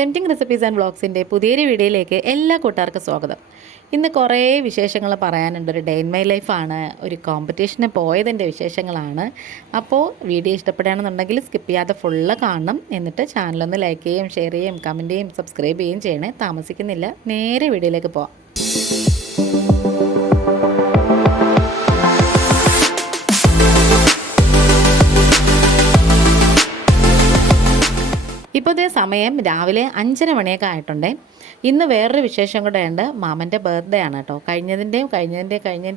Tempting recipes and വ്ളോഗ്സിൻ്റെ പുതിയൊരു വീഡിയോയിലേക്ക് എല്ലാ കൂട്ടുകാർക്കും സ്വാഗതം. ഇന്ന് കുറേ വിശേഷങ്ങൾ പറയാനുണ്ട്. ഒരു ഡേ ഇൻ മൈ ലൈഫാണ്, ഒരു കോമ്പറ്റീഷന് പോയതിൻ്റെ വിശേഷങ്ങളാണ്. അപ്പോൾ വീഡിയോ ഇഷ്ടപ്പെടുകയാണെന്നുണ്ടെങ്കിൽ സ്കിപ്പ് ചെയ്യാതെ ഫുള്ള് കാണണം. എന്നിട്ട് ചാനലൊന്ന് ലൈക്ക് ചെയ്യുകയും ഷെയർ ചെയ്യുകയും കമൻറ്റ് ചെയ്യുകയും സബ്സ്ക്രൈബ് ചെയ്യുകയും ചെയ്യണേ. താമസിക്കുന്നില്ല, നേരെ വീഡിയോയിലേക്ക് പോവാം. ഇപ്പോൾ ഇതേ സമയം രാവിലെ 5:30 മണിയൊക്കെ ആയിട്ടുണ്ടേ. ഇന്ന് വേറൊരു വിശേഷം കൂടെ ഉണ്ട്. മാമൻ്റെ ബർത്ത്ഡേ ആണ് കേട്ടോ. കഴിഞ്ഞതിൻ്റെ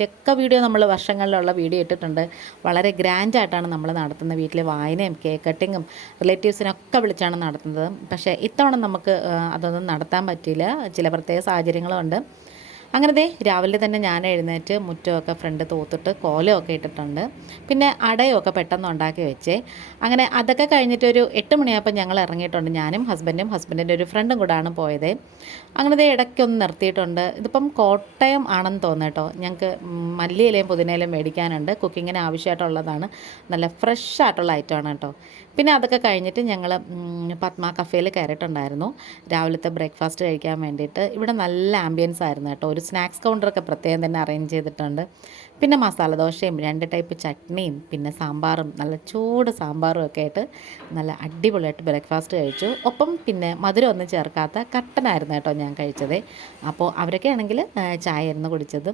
ഒക്കെ വീഡിയോ നമ്മൾ വർഷങ്ങളിലുള്ള വീഡിയോ ഇട്ടിട്ടുണ്ട്. വളരെ ഗ്രാൻഡായിട്ടാണ് നമ്മൾ നടത്തുന്നത്. വീട്ടിൽ വായനയും കേക്ക് കട്ടിങ്ങും റിലേറ്റീവ്സിനൊക്കെ വിളിച്ചാണ് നടത്തുന്നത്. പക്ഷേ ഇത്തവണ നമുക്ക് അതൊന്നും നടത്താൻ പറ്റിയില്ല, ചില പ്രത്യേക സാഹചര്യങ്ങളും ഉണ്ട്. അങ്ങനെ രാവിലെ തന്നെ ഞാൻ എഴുന്നേറ്റ് മുറ്റമൊക്കെ ഫ്രണ്ട് തൂത്തിട്ട് കോലമൊക്കെ ഇട്ടിട്ടുണ്ട്. പിന്നെ അടയൊക്കെ പെട്ടെന്ന് ഉണ്ടാക്കി വെച്ചേ. അങ്ങനെ അതൊക്കെ കഴിഞ്ഞിട്ടൊരു 8 മണിയായപ്പോൾ ഞങ്ങൾ ഇറങ്ങിയിട്ടുണ്ട്. ഞാനും ഹസ്ബൻഡിൻ്റെ ഒരു ഫ്രണ്ടും കൂടാണ് പോയത്. അങ്ങനെ ഇടയ്ക്കൊന്ന് നിർത്തിയിട്ടുണ്ട്. ഇതിപ്പം കോട്ടയം ആണെന്ന് തോന്നുന്നു കേട്ടോ. ഞങ്ങൾക്ക് മല്ലിയിലയും പുതിനയിലയും മേടിക്കാനുണ്ട്. കുക്കിങ്ങിന് ആവശ്യമായിട്ടുള്ളതാണ്. നല്ല ഫ്രഷ് ആയിട്ടുള്ള ഐറ്റമാണ് കേട്ടോ. പിന്നെ അതൊക്കെ കഴിഞ്ഞിട്ട് ഞങ്ങൾ പത്മ കഫേയിൽ കയറിയിട്ടുണ്ടായിരുന്നു രാവിലത്തെ ബ്രേക്ക്ഫാസ്റ്റ് കഴിക്കാൻ വേണ്ടിയിട്ട്. ഇവിടെ നല്ല ആംബിയൻസ് ആയിരുന്നു കേട്ടോ. ഒരു സ്നാക്സ് കൗണ്ടറൊക്കെ പ്രത്യേകം തന്നെ അറേഞ്ച് ചെയ്തിട്ടുണ്ട്. പിന്നെ മസാല ദോശയും 2 ടൈപ്പ് ചട്നിയും പിന്നെ സാമ്പാറും, നല്ല ചൂട് സാമ്പാറും ഒക്കെ ആയിട്ട് നല്ല അടിപൊളിയായിട്ട് ബ്രേക്ക്ഫാസ്റ്റ് കഴിച്ചു. ഒപ്പം പിന്നെ മധുരം ഒന്നും ചേർക്കാത്ത കട്ടനായിരുന്നു കേട്ടോ ഞാൻ കഴിച്ചത്. അപ്പോൾ അവരൊക്കെ ആണെങ്കിൽ ചായ ആയിരുന്നു കുടിച്ചത്.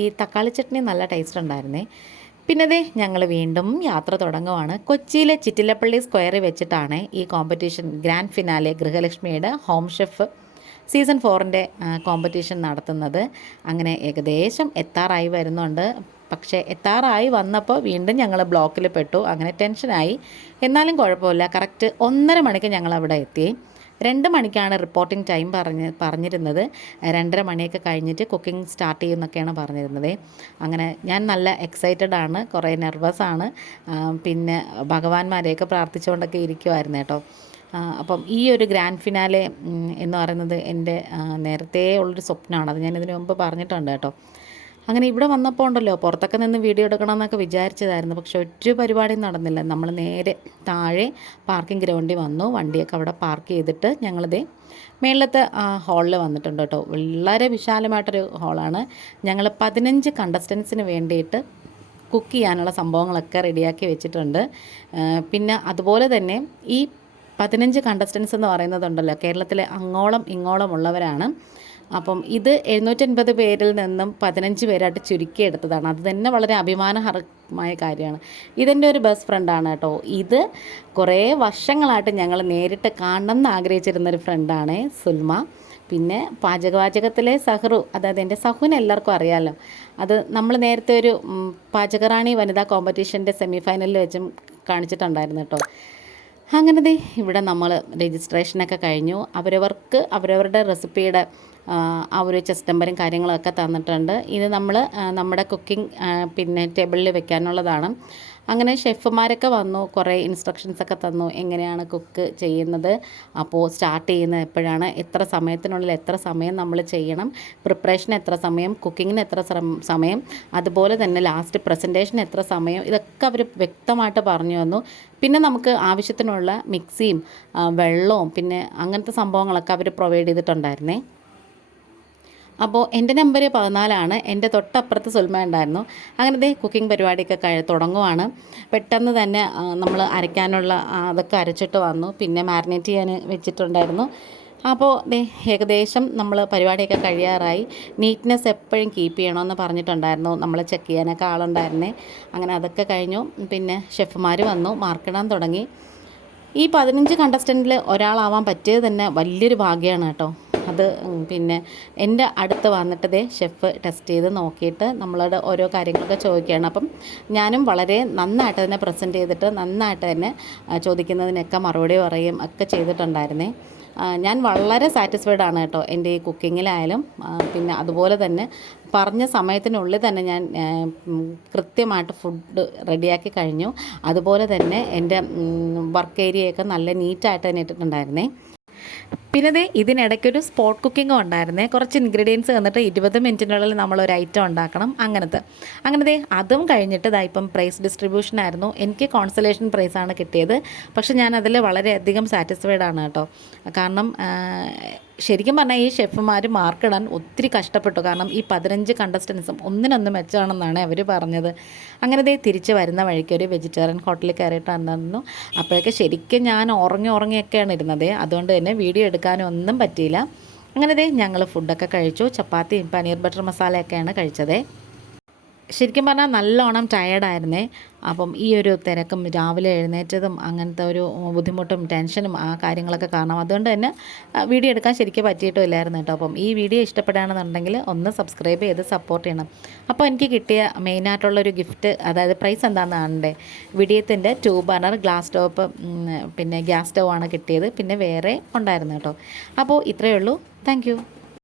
ഈ തക്കാളി ചട്നി നല്ല ടേസ്റ്റ് ഉണ്ടായിരുന്നേ. പിന്നെ ഞങ്ങൾ വീണ്ടും യാത്ര തുടങ്ങുവാണ്. കൊച്ചിയിലെ ചിറ്റിലപ്പള്ളി സ്ക്വയറിൽ വെച്ചിട്ടാണ് ഈ കോമ്പറ്റീഷൻ ഗ്രാൻഡ് ഫിനാലെ ഗൃഹലക്ഷ്മിയുടെ ഹോം ഷെഫ് സീസൺ 4ൻ്റെ കോമ്പറ്റീഷൻ നടത്തുന്നത്. അങ്ങനെ ഏകദേശം എത്താറായി വരുന്നുണ്ട്. പക്ഷേ എത്താറായി വന്നപ്പോൾ വീണ്ടും ഞങ്ങൾ ബ്ലോക്കിൽ പെട്ടു. അങ്ങനെ ടെൻഷനായി. എന്നാലും കുഴപ്പമില്ല. കറക്റ്റ് 1:30 മണിക്ക് ഞങ്ങൾ അവിടെ എത്തി. 2 മണിക്കാണ് റിപ്പോർട്ടിംഗ് ടൈം പറഞ്ഞിരുന്നത്. 2:30 മണിയൊക്കെ കഴിഞ്ഞിട്ട് കുക്കിംഗ് സ്റ്റാർട്ട് ചെയ്യുമെന്നൊക്കെയാണ് പറഞ്ഞിരുന്നത്. അങ്ങനെ ഞാൻ നല്ല എക്സൈറ്റഡ് ആണ്, കുറേ നെർവസാണ്. പിന്നെ ഭഗവാന്മാരെയൊക്കെ പ്രാർത്ഥിച്ചുകൊണ്ടൊക്കെ ഇരിക്കുമായിരുന്നു കേട്ടോ. അപ്പം ഈ ഒരു ഗ്രാൻഡ് ഫിനാലെ എന്ന് പറയുന്നത് എൻ്റെ നേരത്തെ ഉള്ളൊരു സ്വപ്നമാണ്. അത് ഞാൻ ഇതിനു മുമ്പ് പറഞ്ഞിട്ടുണ്ട് കേട്ടോ. അങ്ങനെ ഇവിടെ വന്നപ്പോൾ ഉണ്ടല്ലോ, പുറത്തൊക്കെ നിന്ന് വീഡിയോ എടുക്കണമെന്നൊക്കെ വിചാരിച്ചതായിരുന്നു. പക്ഷെ ഒരു പരിപാടിയും നടന്നില്ല. നമ്മൾ നേരെ താഴെ പാർക്കിംഗ് ഗ്രൗണ്ടിൽ വന്നു. വണ്ടിയൊക്കെ അവിടെ പാർക്ക് ചെയ്തിട്ട് ഞങ്ങളിതേ മേളത്തെ ഹാളിൽ വന്നിട്ടുണ്ട് കേട്ടോ. വളരെ വിശാലമായിട്ടൊരു ഹാളാണ്. ഞങ്ങൾ 15 കണ്ടസ്റ്റൻസിന് വേണ്ടിയിട്ട് കുക്ക് ചെയ്യാനുള്ള സംഭവങ്ങളൊക്കെ റെഡിയാക്കി വെച്ചിട്ടുണ്ട്. പിന്നെ അതുപോലെ തന്നെ ഈ 15 കണ്ടസ്റ്റൻസ് എന്ന് പറയുന്നതുണ്ടല്ലോ, കേരളത്തിലെ അങ്ങോളം ഇങ്ങോളം ഉള്ളവരാണ്. അപ്പം ഇത് 750 പേരിൽ നിന്നും 15 പേരായിട്ട് ചുരുക്കിയെടുത്തതാണ്. അത് തന്നെ വളരെ അഭിമാനകരമായ കാര്യമാണ്. ഇതെൻ്റെ ഒരു ബെസ്റ്റ് ഫ്രണ്ടാണ് കേട്ടോ. ഇത് കുറേ വർഷങ്ങളായിട്ട് ഞങ്ങൾ നേരിട്ട് കാണണം എന്ന് ആഗ്രഹിച്ചിരുന്നൊരു ഫ്രണ്ടാണ് സുൽമ. പിന്നെ പാചകത്തിലെ സഹ്റു, അതായത് എൻ്റെ സഹുവിനെ എല്ലാവർക്കും അറിയാമല്ലോ. അത് നമ്മൾ നേരത്തെ ഒരു പാചകറാണി വനിതാ കോമ്പറ്റീഷൻ്റെ സെമി ഫൈനലിൽ വെച്ചും കാണിച്ചിട്ടുണ്ടായിരുന്നു കേട്ടോ. അങ്ങനെ ഇവിടെ നമ്മൾ രജിസ്ട്രേഷനൊക്കെ കഴിഞ്ഞു. അവരവരുടെ റെസിപ്പിയുടെ ആ ഒരു ചെസ്റ്റ് നമ്പറും കാര്യങ്ങളൊക്കെ തന്നിട്ടുണ്ട്. ഇത് നമ്മൾ നമ്മുടെ കുക്കിംഗ് പിന്നെ ടേബിളിൽ വെക്കാനുള്ളതാണ്. അങ്ങനെ ഷെഫുമാരൊക്കെ വന്നു, കുറേ ഇൻസ്ട്രക്ഷൻസൊക്കെ തന്നു എങ്ങനെയാണ് കുക്ക് ചെയ്യുന്നത്, അപ്പോൾ സ്റ്റാർട്ട് ചെയ്യുന്നത് എപ്പോഴാണ്, എത്ര സമയത്തിനുള്ളിൽ എത്ര സമയം നമ്മൾ ചെയ്യണം, പ്രിപ്പറേഷൻ എത്ര സമയം, കുക്കിങ്ങിന് എത്ര സമയം, അതുപോലെ തന്നെ ലാസ്റ്റ് പ്രസൻറ്റേഷൻ എത്ര സമയം, ഇതൊക്കെ അവർ വ്യക്തമായിട്ട് പറഞ്ഞു തന്നു. പിന്നെ നമുക്ക് ആവശ്യത്തിനുള്ള മിക്സിയും വെള്ളവും പിന്നെ അങ്ങനത്തെ സംഭവങ്ങളൊക്കെ അവർ പ്രൊവൈഡ് ചെയ്തിട്ടുണ്ടായിരുന്നേ. അപ്പോൾ എൻ്റെ നമ്പർ 14ആണ്. എൻ്റെ തൊട്ടപ്പുറത്ത് സുൽമ ഉണ്ടായിരുന്നു. അങ്ങനെ കുക്കിംഗ് പരിപാടിയൊക്കെ തുടങ്ങുവാണ്. പെട്ടെന്ന് തന്നെ നമ്മൾ അരയ്ക്കാനുള്ള അതൊക്കെ അരച്ചിട്ട് വന്നു. പിന്നെ മാരിനേറ്റ് ചെയ്യാൻ വെച്ചിട്ടുണ്ടായിരുന്നു. അപ്പോൾ ഏകദേശം നമ്മൾ പരിപാടിയൊക്കെ കഴിയാറായി. നീറ്റ്നെസ് എപ്പോഴും കീപ്പ് ചെയ്യണമെന്ന് പറഞ്ഞിട്ടുണ്ടായിരുന്നു. നമ്മൾ ചെക്ക് ചെയ്യാനൊക്കെ ആളുണ്ടായിരുന്നേ. അങ്ങനെ അതൊക്കെ കഴിഞ്ഞു. പിന്നെ ഷെഫുമാർ വന്നു, മാർക്കിടാൻ തുടങ്ങി. ഈ 15 കണ്ടസ്റ്റൻറ്റിൽ ഒരാളാവാൻ പറ്റിയത് തന്നെ വലിയൊരു ഭാഗ്യമാണ് കേട്ടോ. അത് പിന്നെ എൻ്റെ അടുത്ത് വന്നിട്ട് ഷെഫ് ടെസ്റ്റ് ചെയ്ത് നോക്കിയിട്ട് നമ്മളോട് ഓരോ കാര്യങ്ങളൊക്കെ ചോദിക്കുകയാണ്. അപ്പം ഞാനും വളരെ നന്നായിട്ട് തന്നെ പ്രസൻറ്റ് ചെയ്തിട്ട് നന്നായിട്ട് തന്നെ ചോദിക്കുന്നതിനൊക്കെ മറുപടി പറയും ഒക്കെ ചെയ്തിട്ടുണ്ടായിരുന്നേ. ഞാൻ വളരെ സാറ്റിസ്ഫൈഡ് ആണ് കേട്ടോ എൻ്റെ ഈ കുക്കിങ്ങിലായാലും. പിന്നെ അതുപോലെ തന്നെ പറഞ്ഞ സമയത്തിനുള്ളിൽ തന്നെ ഞാൻ കൃത്യമായിട്ട് ഫുഡ് റെഡിയാക്കി കഴിഞ്ഞു. അതുപോലെ തന്നെ എൻ്റെ വർക്ക് ഏരിയയൊക്കെ നല്ല നീറ്റായിട്ട് തന്നെ ഇട്ടിട്ടുണ്ടായിരുന്നേ. പിന്നെ ദേ ഇതിനിടയ്ക്കൊരു സ്പോട്ട് കുക്കിങ്ങും ഉണ്ടായിരുന്നേ. കുറച്ച് ഇൻഗ്രീഡിയൻസ് തന്നിട്ട് 20 മിനിറ്റിനുള്ളിൽ നമ്മളൊരു ഐറ്റം ഉണ്ടാക്കണം, അങ്ങനെ ദേ അതും കഴിഞ്ഞിട്ട് ഇതാ ഇപ്പം പ്രൈസ് ഡിസ്ട്രിബ്യൂഷൻ ആയിരുന്നു. എനിക്ക് കോൺസലേഷൻ പ്രൈസാണ് കിട്ടിയത്. പക്ഷേ ഞാൻ അതിൽ വളരെയധികം സാറ്റിസ്ഫൈഡ് ആണ് കേട്ടോ. കാരണം ശരിക്കും പറഞ്ഞാൽ ഈ ഷെഫുമാർ മാർക്കിടാൻ ഒത്തിരി കഷ്ടപ്പെട്ടു. കാരണം ഈ 15 കണ്ടസ്റ്റൻസും ഒന്നിനൊന്ന് മെച്ചമാണെന്നാണ് അവർ പറഞ്ഞത്. അങ്ങനെ ദേ തിരിച്ച് വരുന്ന വഴിക്ക് ഒരു വെജിറ്റേറിയൻ ഹോട്ടലിൽ കയറിയിട്ടുണ്ടായിരുന്നു. അപ്പോഴൊക്കെ ശരിക്കും ഞാൻ ഉറങ്ങിയൊക്കെയാണ് ഇരുന്നത്. അതുകൊണ്ട് തന്നെ വീഡിയോ എടുക്കാനും ഒന്നും പറ്റിയില്ല. അങ്ങനെ ദേ ഞങ്ങൾ ഫുഡൊക്കെ കഴിച്ചു. ചപ്പാത്തിയും പനീർ ബട്ടർ മസാലയൊക്കെയാണ് കഴിച്ചത്. ശരിക്കും പറഞ്ഞാൽ നല്ലോണം ടയേർഡായിരുന്നേ. അപ്പം ഈ ഒരു തിരക്കും രാവിലെ എഴുന്നേറ്റതും അങ്ങനത്തെ ഒരു ബുദ്ധിമുട്ടും ടെൻഷനും ആ കാര്യങ്ങളൊക്കെ കാരണം അതുകൊണ്ട് തന്നെ വീഡിയോ എടുക്കാൻ ശരിക്കും പറ്റിയിട്ടും ഇല്ലായിരുന്നു കേട്ടോ. അപ്പം ഈ വീഡിയോ ഇഷ്ടപ്പെടുകയാണെന്നുണ്ടെങ്കിൽ ഒന്ന് സബ്സ്ക്രൈബ് ചെയ്ത് സപ്പോർട്ട് ചെയ്യണം. അപ്പോൾ എനിക്ക് കിട്ടിയ മെയിനായിട്ടുള്ളൊരു ഗിഫ്റ്റ്, അതായത് പ്രൈസ് എന്താണെന്ന് കാണണ്ടേ, വിഡിയത്തിൻ്റെ 2 ബർണർ ഗ്ലാസ് ടോപ്പ് പിന്നെ ഗ്യാസ് സ്റ്റൗ ആണ് കിട്ടിയത്. പിന്നെ വേറെ ഉണ്ടായിരുന്നു കേട്ടോ. അപ്പോൾ ഇത്രയേ ഉള്ളൂ. താങ്ക്